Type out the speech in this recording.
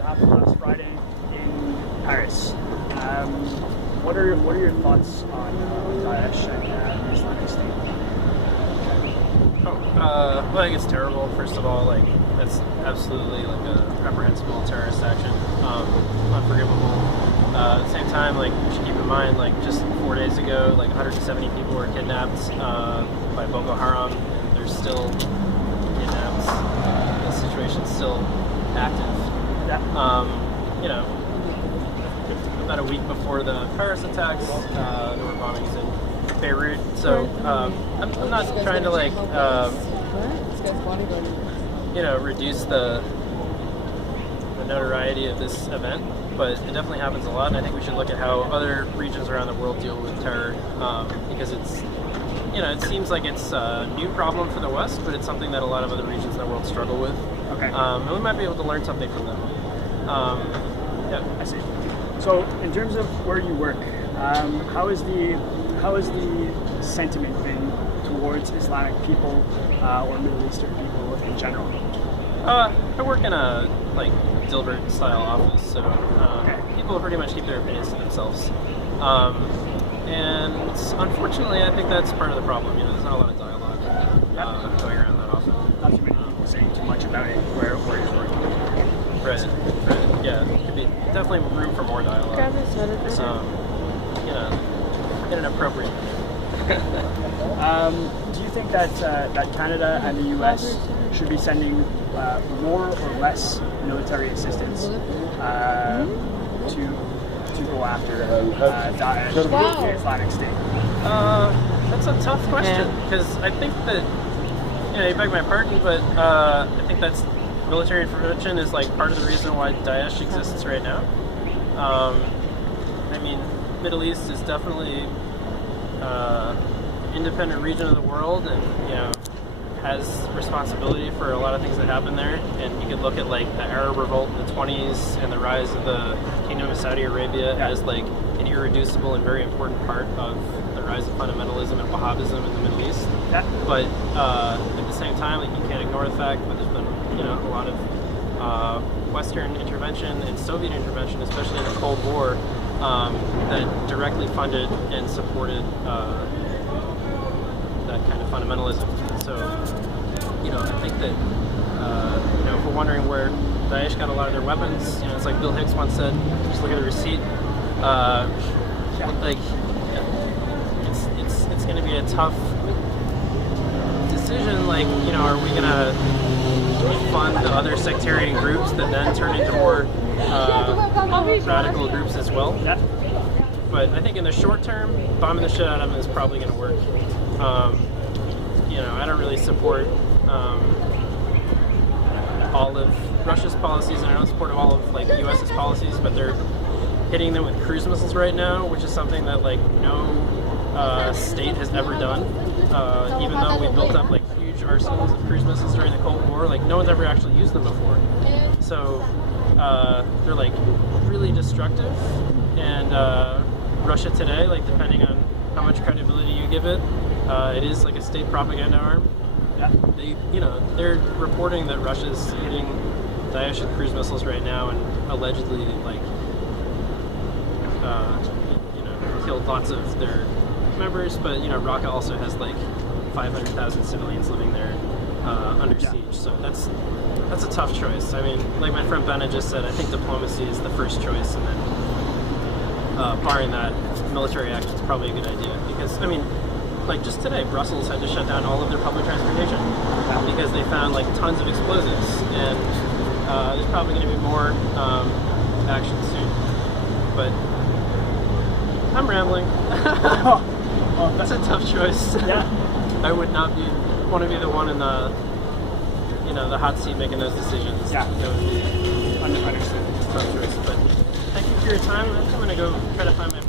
that happened last Friday in Paris. What are your thoughts on Daesh and the Islamic State? Well, I think it's terrible. First of all, like that's absolutely like a reprehensible terrorist action, unforgivable. At the same time, like we should keep in mind, like just 4 days ago, like 170 people were kidnapped by Boko Haram, and they're still kidnapped. The situation's still active. You know, about a week before the Paris attacks, there were bombings in Beirut. So I'm not trying to like reduce the notoriety of this event, but it definitely happens a lot, and I think we should look at how other regions around the world deal with terror, because it's, it seems like it's a new problem for the West, but it's something that a lot of other regions in the world struggle with. Okay. And we might be able to learn something from them. Yeah, I see. So, in terms of where you work, how is the sentiment been towards Islamic people or Middle Eastern people in general? I work in a Dilbert style office, so people pretty much keep their opinions to themselves. And unfortunately, I think that's part of the problem. There's not a lot of dialogue going around that often. Not too many people saying too much about it where you're working. Right. Yeah, could be definitely room for more dialogue. Inappropriate. Do you think that Canada and the U.S. should be sending more or less military assistance to go after Daesh, the Islamic State? That's a tough question, because I think that you beg my pardon, but I think that's military intervention is part of the reason why Daesh exists right now. Middle East is definitely independent region of the world, and has responsibility for a lot of things that happen there. And you could look at the Arab Revolt in the 20s and the rise of the Kingdom of Saudi Arabia as an irreducible and very important part of the rise of fundamentalism and Wahhabism in the Middle East. But at the same time, you can't ignore the fact that there's been a lot of Western intervention and Soviet intervention, especially in the Cold War, that directly funded and supported that kind of fundamentalism. So, I think that, if we're wondering where Daesh got a lot of their weapons, it's like Bill Hicks once said, just look at the receipt. It's going to be a tough decision. Are we going to fund the other sectarian groups that then turn into more radical groups as well? But I think in the short term, bombing the shit out of them is probably going to work. I don't really support all of Russia's policies, and I don't support all of the U.S.'s policies, but they're hitting them with cruise missiles right now, which is something that no state has ever done. Even though we built up huge arsenals of cruise missiles during the Cold War, no one's ever actually used them before. So they're really destructive, and Russia today, depending on how much credibility you give it, it is a state propaganda arm. They're reporting that Russia's hitting Daesh with cruise missiles right now, and allegedly killed lots of their members. But Raqqa also has 500,000 civilians living there under siege. So that's a tough choice. Like my friend Benna just said, I think diplomacy is the first choice, and then barring that, military action is probably a good idea. Because just today, Brussels had to shut down all of their public transportation because they found tons of explosives, and there's probably going to be more action soon. But I'm rambling. That's a tough choice. I would not want to be the one in the the hot seat making those decisions. That would be understood. Tough choice. But thank you for your time. I'm going to go try to find my